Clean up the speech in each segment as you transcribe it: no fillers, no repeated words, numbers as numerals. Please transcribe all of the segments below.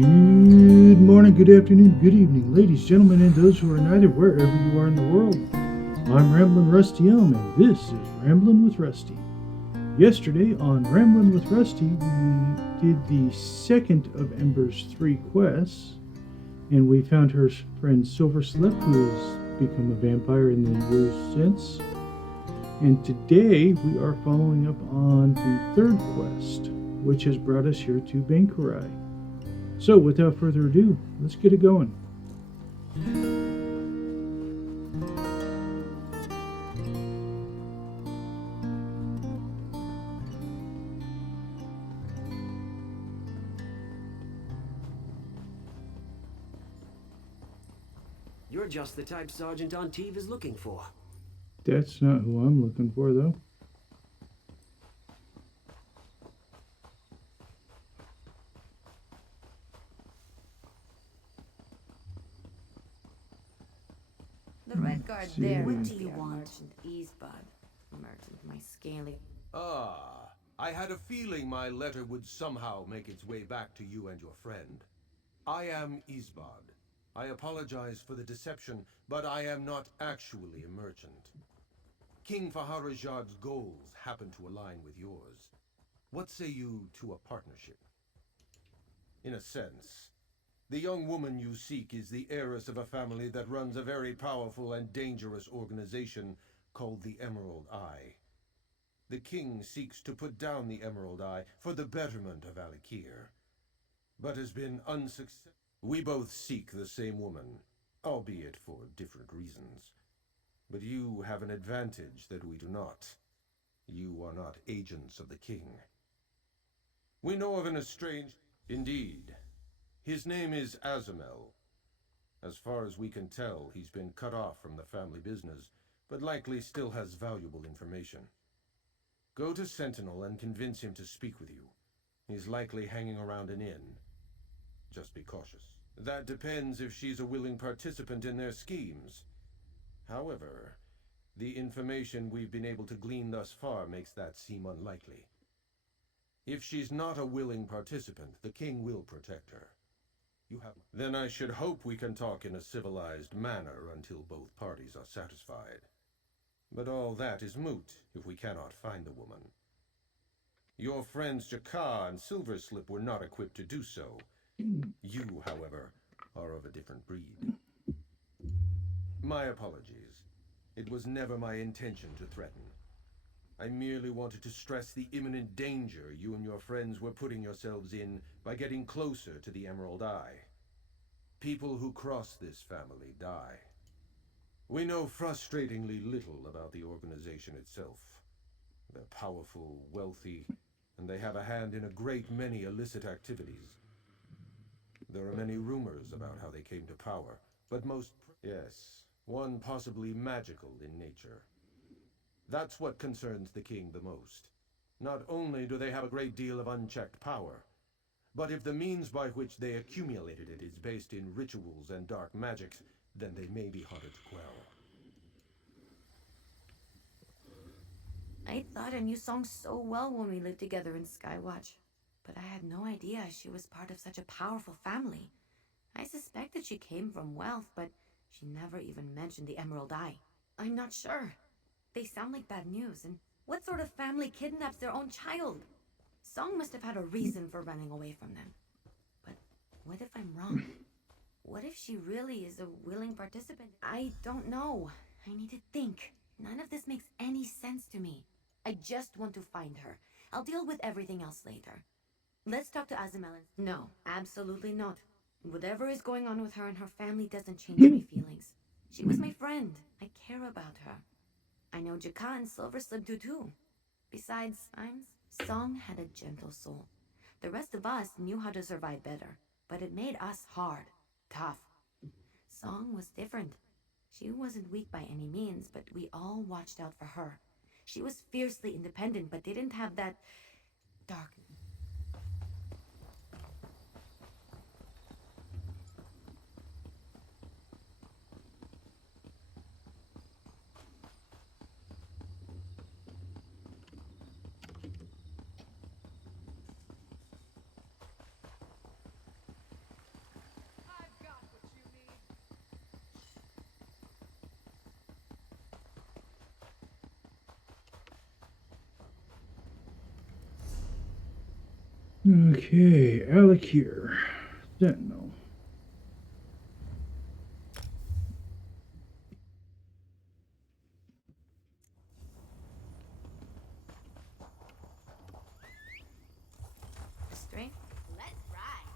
Good morning, good afternoon, good evening, ladies, gentlemen, and those who are neither, wherever you are in the world. I'm Ramblin' Rusty Elm, and this is Ramblin' with Rusty. Yesterday on Ramblin' with Rusty, we did the second of Ember's three quests, and we found her friend Silverslip, who has become a vampire in the years since. And today we are following up on the third quest, which has brought us here to Bankurai. So, without further ado, let's get it going. You're just the type Sergeant Anteve is looking for. That's not who I'm looking for, though. The red guard See. there. What must do be you our want? Merchant Easebud. Merchant, my scaly. I had a feeling my letter would somehow make its way back to you and your friend. I am Isbad. I apologize for the deception, but I am not actually a merchant. King Faharajad's goals happen to align with yours. What say you to a partnership? In a sense, the young woman you seek is the heiress of a family that runs a very powerful and dangerous organization called the Emerald Eye. The king seeks to put down the Emerald Eye for the betterment of Alikir, but has been unsuccessful. We both seek the same woman, albeit for different reasons. But you have an advantage that we do not. You are not agents of the king. We know of an estranged... Indeed. His name is Azamel. As far as we can tell, he's been cut off from the family business, but likely still has valuable information. Go to Sentinel and convince him to speak with you. He's likely hanging around an inn. Just be cautious. That depends if she's a willing participant in their schemes. However, the information we've been able to glean thus far makes that seem unlikely. If she's not a willing participant, the king will protect her. Then I should hope we can talk in a civilized manner until both parties are satisfied. But all that is moot if we cannot find the woman. Your friends Jakar and Silverslip were not equipped to do so. You, however, are of a different breed. My apologies. It was never my intention to threaten. I merely wanted to stress the imminent danger you and your friends were putting yourselves in by getting closer to the Emerald Eye. People who cross this family die. We know frustratingly little about the organization itself. They're powerful, wealthy, and they have a hand in a great many illicit activities. There are many rumors about how they came to power, but most... Yes, one possibly magical in nature. That's what concerns the king the most. Not only do they have a great deal of unchecked power, but if the means by which they accumulated it is based in rituals and dark magics, then they may be harder to quell. I thought I knew Song so well when we lived together in Skywatch, but I had no idea she was part of such a powerful family. I suspected she came from wealth, but she never even mentioned the Emerald Eye. I'm not sure. They sound like bad news, and what sort of family kidnaps their own child? Song must have had a reason for running away from them. But what if I'm wrong? What if she really is a willing participant? I don't know. I need to think. None of this makes any sense to me. I just want to find her. I'll deal with everything else later. Let's talk to Azamel. No, absolutely not. Whatever is going on with her and her family doesn't change my feelings. She was my friend. I care about her. I know Jaka and Silverslip do too. Besides, Song had a gentle soul. The rest of us knew how to survive better, but it made us hard, tough. Song was different. She wasn't weak by any means, but we all watched out for her. She was fiercely independent, but didn't have that dark... Okay, Alec here. Sentinel. Strength? Let's ride.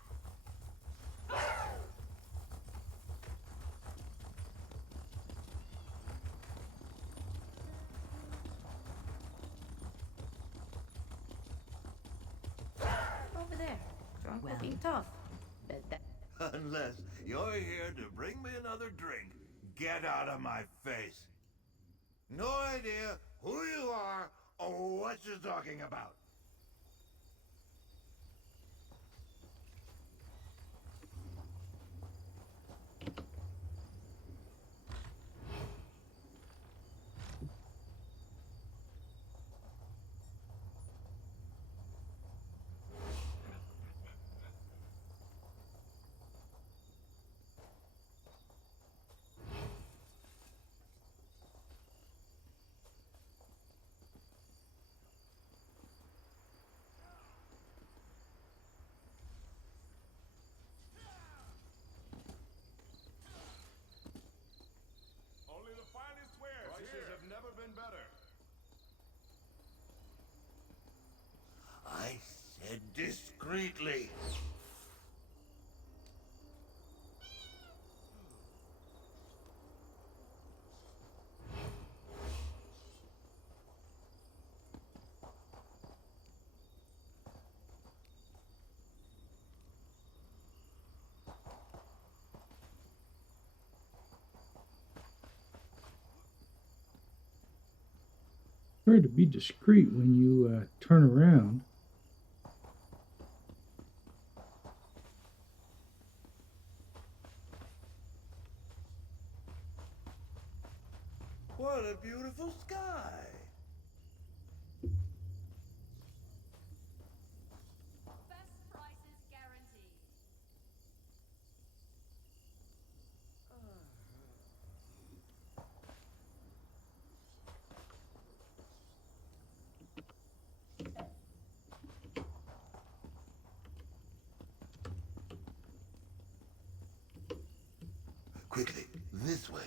Over there. Drunk or being tough. Bet that. Unless you're here to bring me another drink, get out of my face. No idea who you are or what you're talking about. Only the finest wares. Prices have never been better. I said discreetly. Try to be discreet when you turn around. What a beautiful sky. Best prices guaranteed. Quickly, this way.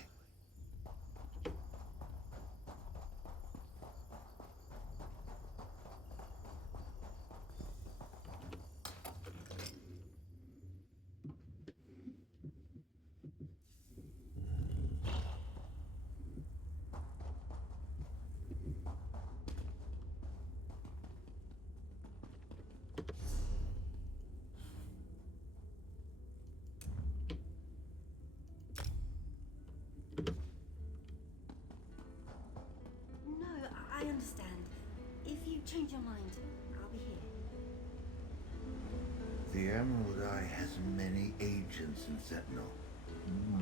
No, I understand. If you change your mind, I'll be here. The Emerald Eye has many agents in Sentinel.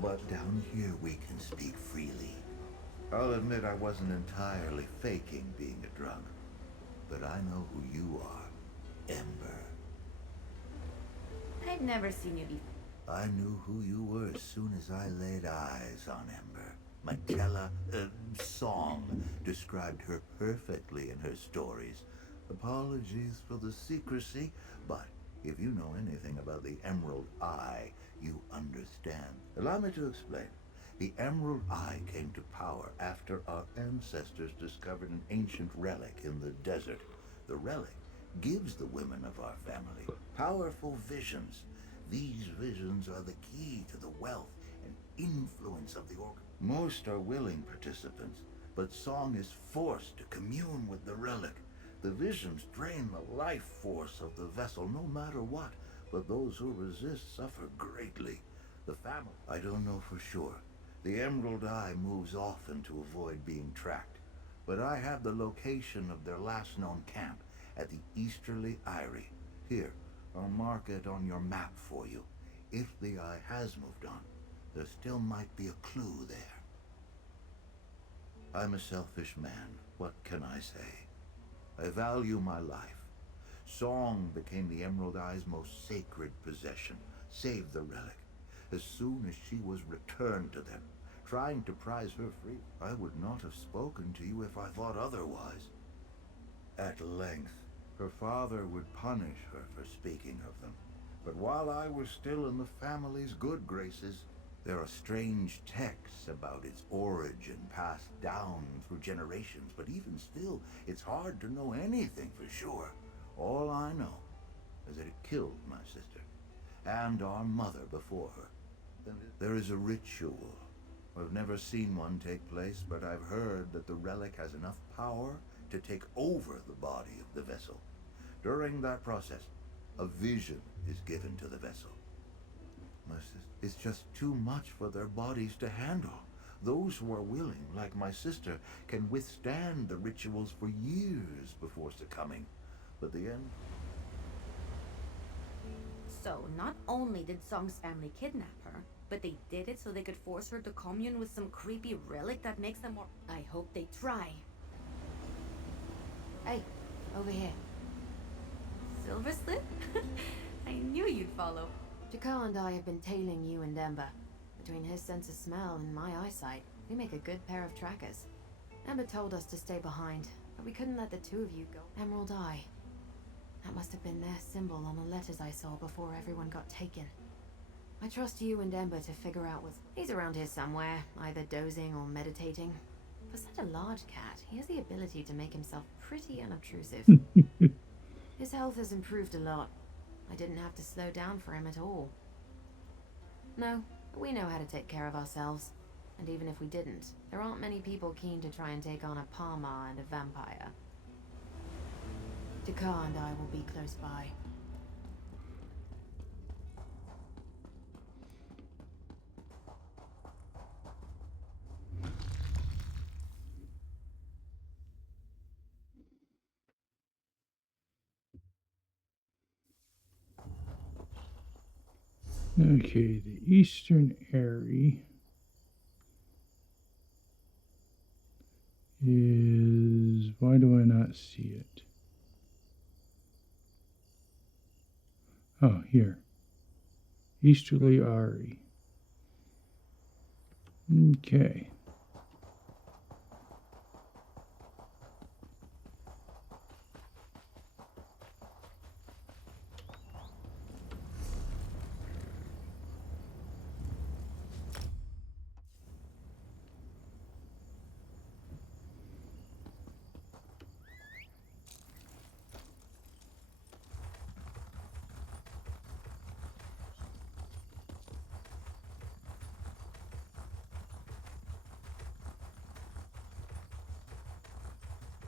But down here we can speak freely. I'll admit I wasn't entirely faking being a drunk. But I know who you are. Ember. I've never seen you before. I knew who you were as soon as I laid eyes on Ember. Magella, song described her perfectly in her stories. Apologies for the secrecy, but if you know anything about the Emerald Eye, you understand. Allow me to explain. The Emerald Eye came to power after our ancestors discovered an ancient relic in the desert. The relic gives the women of our family powerful visions. These visions are the key to the wealth and influence of the orc. Most are willing participants, but Song is forced to commune with the relic. The visions drain the life force of the vessel no matter what, but those who resist suffer greatly. The family, I don't know for sure. The Emerald Eye moves often to avoid being tracked, but I have the location of their last known camp at the Easterly Eyrie. Here, I'll mark it on your map for you. If the Eye has moved on, there still might be a clue there. I'm a selfish man. What can I say? I value my life. Song became the Emerald Eye's most sacred possession. Save the relic. As soon as she was returned to them, trying to prize her free, I would not have spoken to you if I thought otherwise. At length, Her father would punish her for speaking of them. But while I was still in the family's good graces, there are strange texts about its origin passed down through generations, but even still, it's hard to know anything for sure. All I know is that it killed my sister, and our mother before her. There is a ritual. I've never seen one take place, but I've heard that the relic has enough power to take over the body of the vessel. During that process, a vision is given to the vessel. It's just too much for their bodies to handle. Those who are willing, like my sister, can withstand the rituals for years before succumbing. But the end... So, not only did Song's family kidnap her, but they did it so they could force her to commune with some creepy relic that makes them more... I hope they try. Hey, over here. Silver Slip? I knew you'd follow. Jakar and I have been tailing you and Ember. Between his sense of smell and my eyesight, we make a good pair of trackers. Ember told us to stay behind, but we couldn't let the two of you go. Emerald Eye. That must have been their symbol on the letters I saw before everyone got taken. I trust you and Ember to figure out what's... He's around here somewhere, either dozing or meditating. For such a large cat, he has the ability to make himself pretty unobtrusive. His health has improved a lot. I didn't have to slow down for him at all. No, we know how to take care of ourselves. And even if we didn't, there aren't many people keen to try and take on a Palma and a vampire. Jakar and I will be close by. Okay, the Eastern Airy is... Why do I not see it? Oh, here. Easterly Airy. Okay.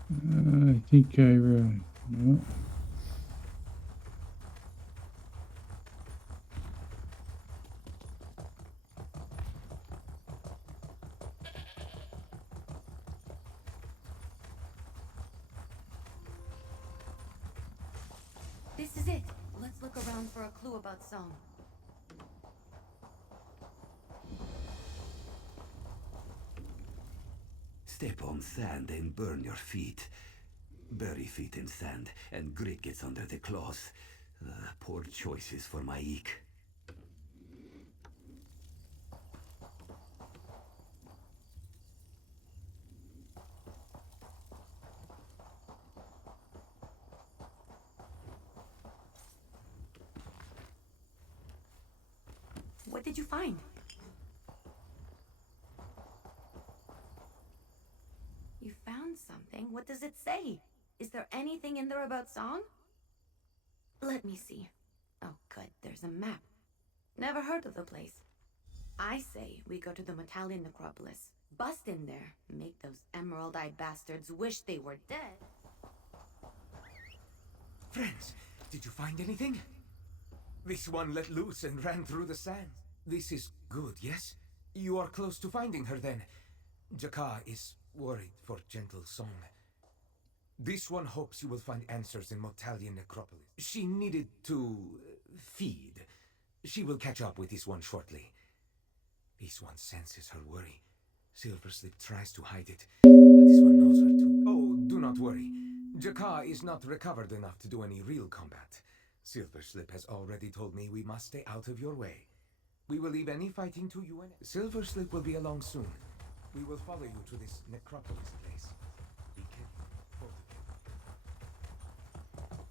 I think I really... No. This is it. Let's look around for a clue about Song. Step on sand and burn your feet. Bury feet in sand, and grit gets under the claws. Poor choices for my eek. What did you find? You found something? What does it say? Is there anything in there about Song? Let me see. Oh, good. There's a map. Never heard of the place. I say we go to the Metallian necropolis. Bust in there. Make those emerald-eyed bastards wish they were dead. Friends, did you find anything? This one let loose and ran through the sand. This is good, yes? You are close to finding her then. Jakar is worried for gentle Song. This one hopes you will find answers in Motalian Necropolis. She needed to feed. She will catch up with this one shortly. This one senses her worry. Silverslip tries to hide it, but this one knows her too. Oh, do not worry. Jakar is not recovered enough to do any real combat. Silverslip has already told me we must stay out of your way. We will leave any fighting to you and... Silverslip will be along soon. We will follow you to this necropolis place. Be careful. Both of you.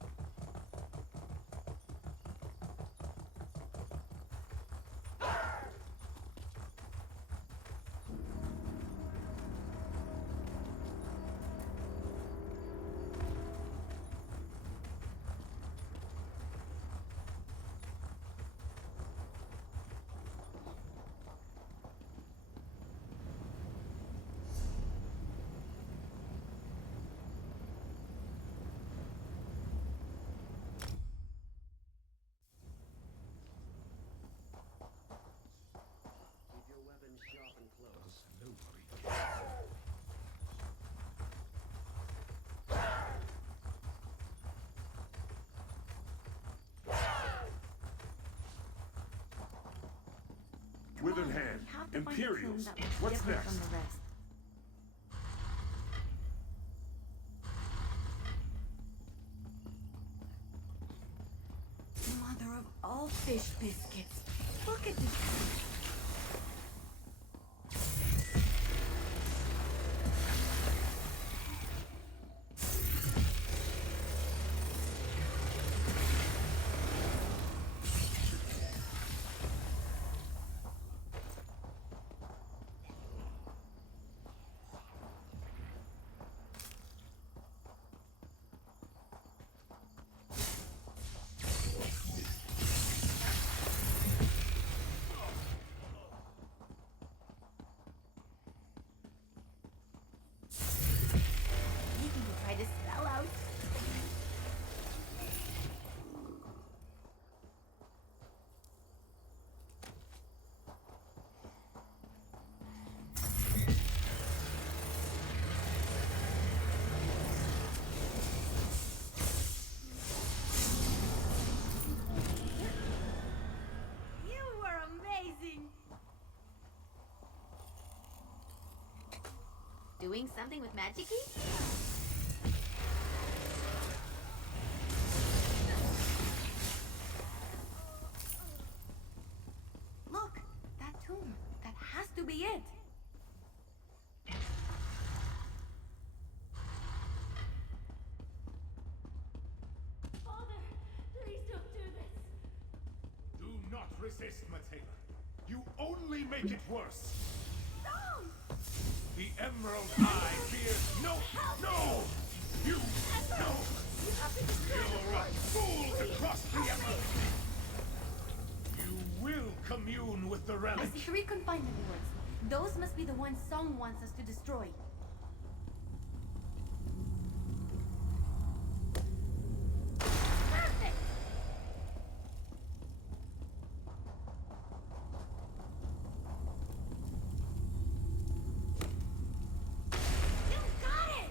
Northern on. Hand, We have to find a plume Imperials. that looks What's different next? from the rest. Mother of all fish biscuits. Look at this. You can try to spell out. You were amazing. Doing something with magic? Look, that tomb. That has to be it. Father, please don't do this. Do not resist, Matela. You only make it worse. Don't! The Emerald Eye fears no. No! You! No! You have to destroy the You're a force. fool to Please, cross the help Emerald! me. You will commune with the I relic. see 3 confinement wards. Those must be the ones Song wants us to destroy. Perfect! You got it!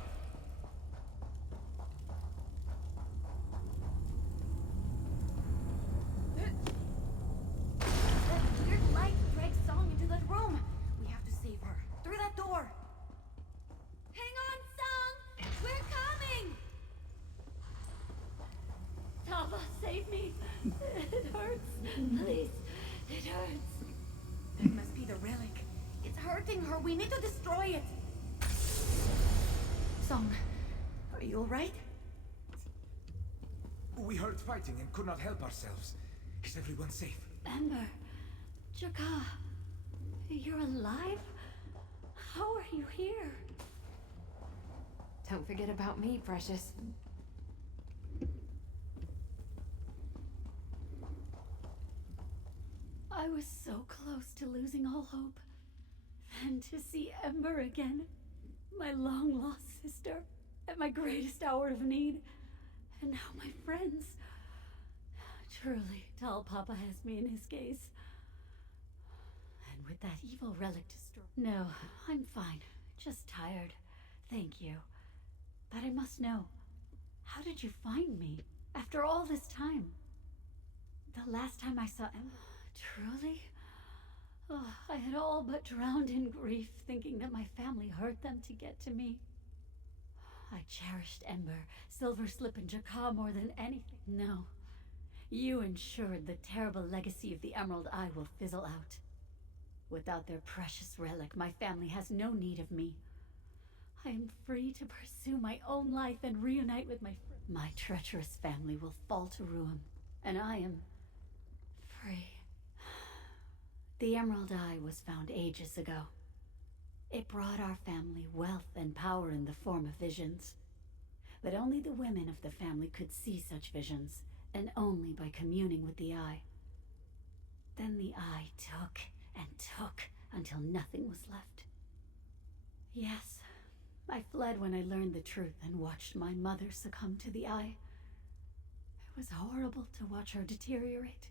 That weird light drags Song into that room. We have to save her. Through that door. Hang on, Song! We're coming! Tava, save me. It hurts. Please. It hurts. That must be the relic. It's hurting her. We need to destroy it. Song, are you alright? We heard fighting and could not help ourselves. Is everyone safe? Ember. Jaka. You're alive? How are you here? Don't forget about me, precious. I was so close to losing all hope. Then to see Ember again, my long-lost sister, at my greatest hour of need, and now my friends. Truly, Tall Papa has me in his gaze. And with that evil relic destroyed... No, I'm fine. Just tired. Thank you. But I must know, how did you find me? After all this time? The last time I saw Ember... Truly? Oh, I had all but drowned in grief, thinking that my family hurt them to get to me. I cherished Ember, Silver Slip, and Jaka more than anything. No. You ensured the terrible legacy of the Emerald Eye will fizzle out. Without their precious relic, my family has no need of me. I am free to pursue my own life and reunite with my treacherous family will fall to ruin, and I am free. The Emerald Eye was found ages ago. It brought our family wealth and power in the form of visions. But only the women of the family could see such visions, and only by communing with the Eye. Then the Eye took and took until nothing was left. Yes, I fled when I learned the truth and watched my mother succumb to the Eye. It was horrible to watch her deteriorate.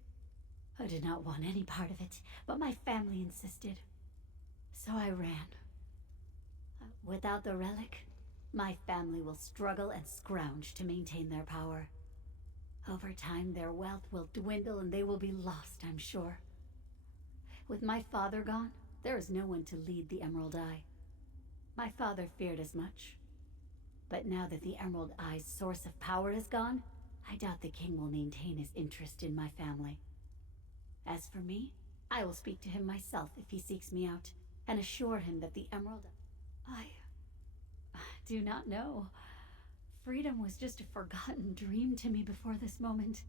I did not want any part of it, but my family insisted. So I ran. Without the relic, my family will struggle and scrounge to maintain their power. Over time, their wealth will dwindle and they will be lost, I'm sure. With my father gone, there is no one to lead the Emerald Eye. My father feared as much. But now that the Emerald Eye's source of power is gone, I doubt the king will maintain his interest in my family. As for me, I will speak to him myself if he seeks me out, and assure him that the Emerald... I do not know. Freedom was just a forgotten dream to me before this moment.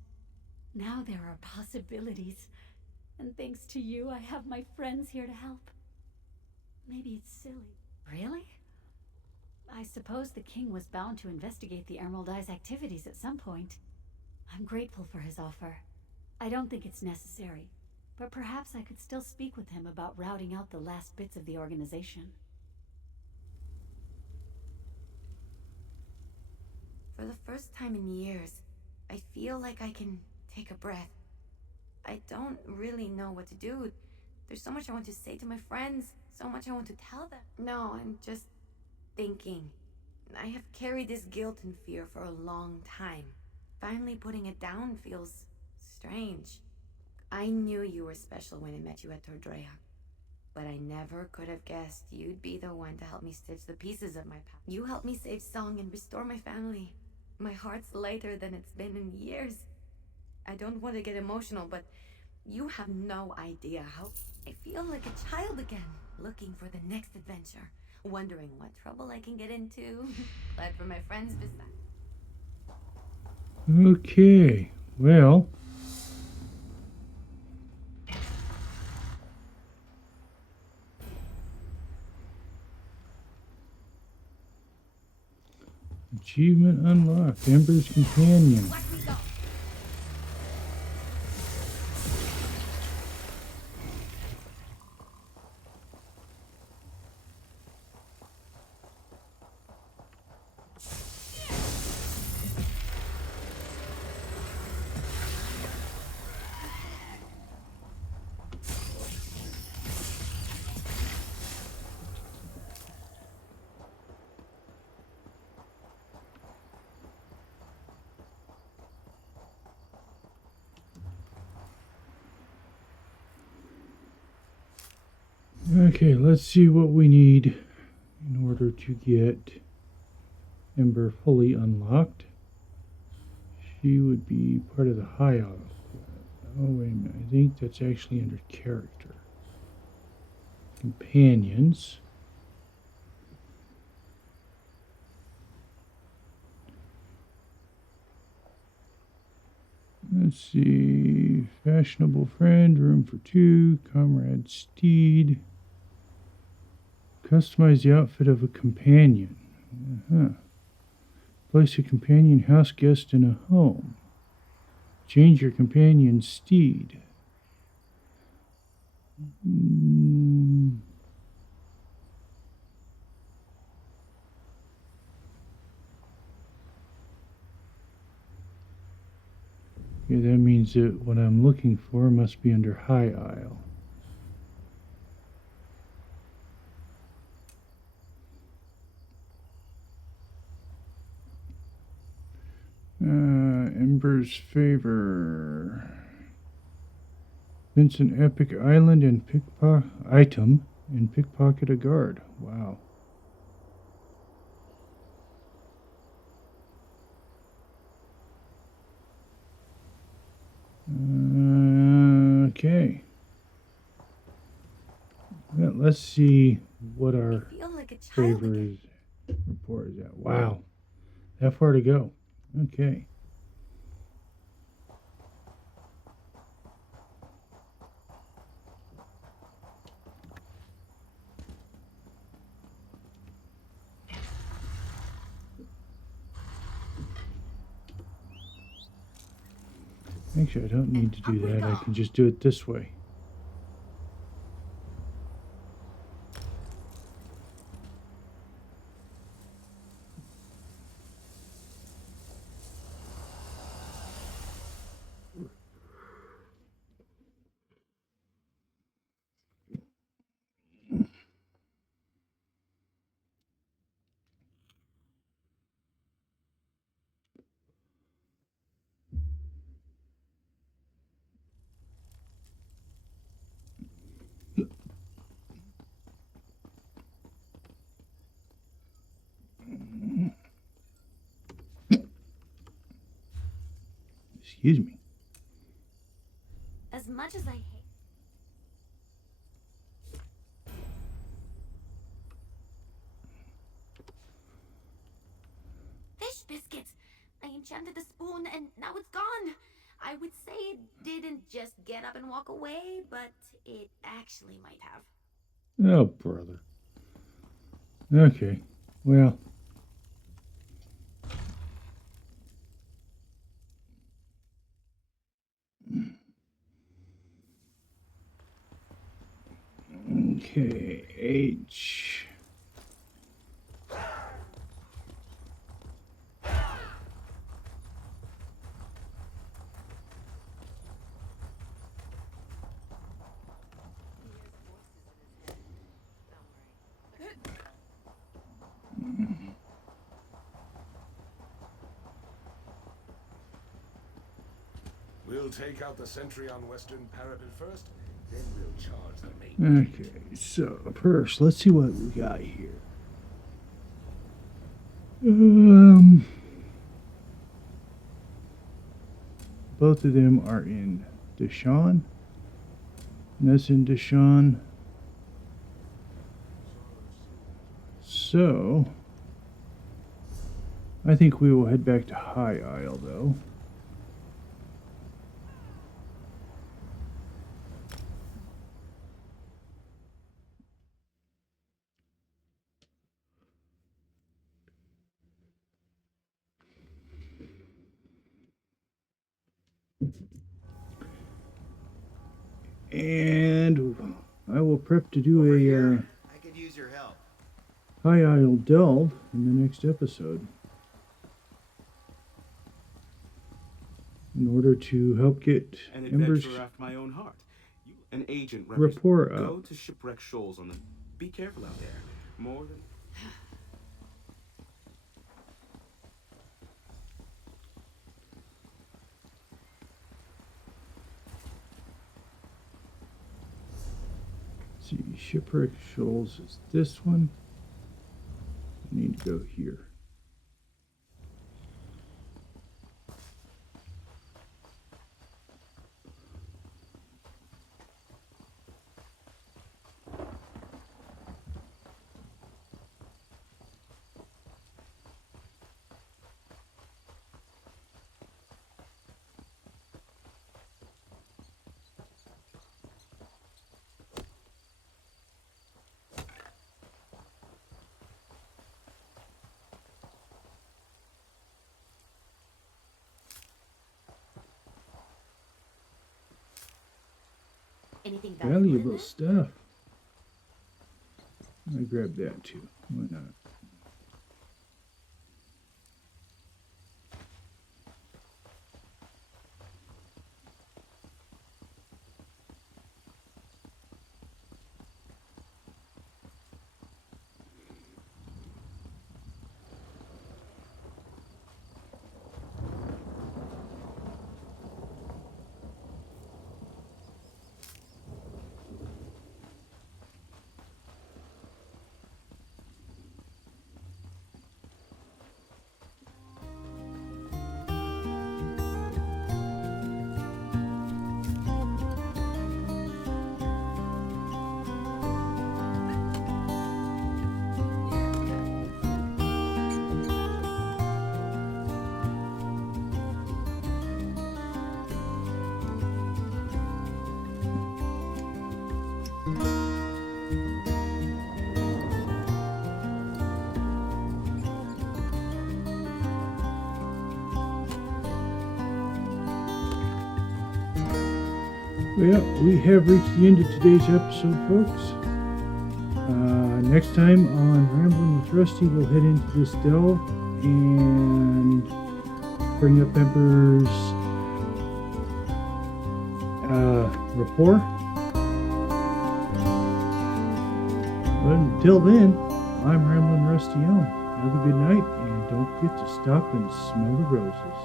Now there are possibilities. And thanks to you, I have my friends here to help. Maybe it's silly. Really? I suppose the king was bound to investigate the Emerald Eye's activities at some point. I'm grateful for his offer. I don't think it's necessary, but perhaps I could still speak with him about routing out the last bits of the organization. For the first time in years, I feel like I can take a breath. I don't really know what to do. There's so much I want to say to my friends, so much I want to tell them. No, I'm just thinking. I have carried this guilt and fear for a long time. Finally putting it down feels strange. I knew you were special when I met you at Tordrea, but I never could have guessed you'd be the one to help me stitch the pieces of my past. You helped me save Song and restore my family. My heart's lighter than it's been in years. I don't want to get emotional, but you have no idea how I feel like a child again, looking for the next adventure, wondering what trouble I can get into. Glad for my friends beside. Okay, well, achievement unlocked. Ember's companion. Okay, let's see what we need in order to get Ember fully unlocked. She would be part of the High Isle. Oh, wait a minute. I think that's actually under character. Companions. Let's see. Fashionable friend, room for two, comrade steed. Customize the outfit of a companion. Place a companion house guest in a home. Change your companion's steed. Okay, that means that what I'm looking for must be under High Isle. Ember's favor. Vincent Epic Island and pickpocket item and pickpocket a guard. Wow. Okay. Well, let's see what our favors report is at. Wow. That far to go. Okay. Actually, I don't need to do that. I can just do it this way. Excuse me. As much as I hate... Fish biscuits! I enchanted the spoon and now it's gone. I would say it didn't just get up and walk away, but it actually might have. Oh, brother. Okay. Well. Okay. H. We'll take out the sentry on Western Parapet first, then we'll charge the main. Okay, so first, let's see what we got here. Both of them are in Deshawn. And that's in Deshawn. So, I think we will head back to High Isle, though. And I will prep to do a I could use your help. High Isle delve in the next episode, in order to help get An Ember's adventurer after my own heart. You, an agent rapport up. Go to Shipwreck Shoals on the... Be careful out there. More than... See, Shipwreck Shoals is this one. I need to go here. Anything Valuable stuff. I grabbed that too. Why not? Well, we have reached the end of today's episode, folks. Next time on Rambling with Rusty, we'll head into this delve and bring up Ember's rapport. But until then, I'm Rambling Rusty Elm. Have a good night, and don't forget to stop and smell the roses.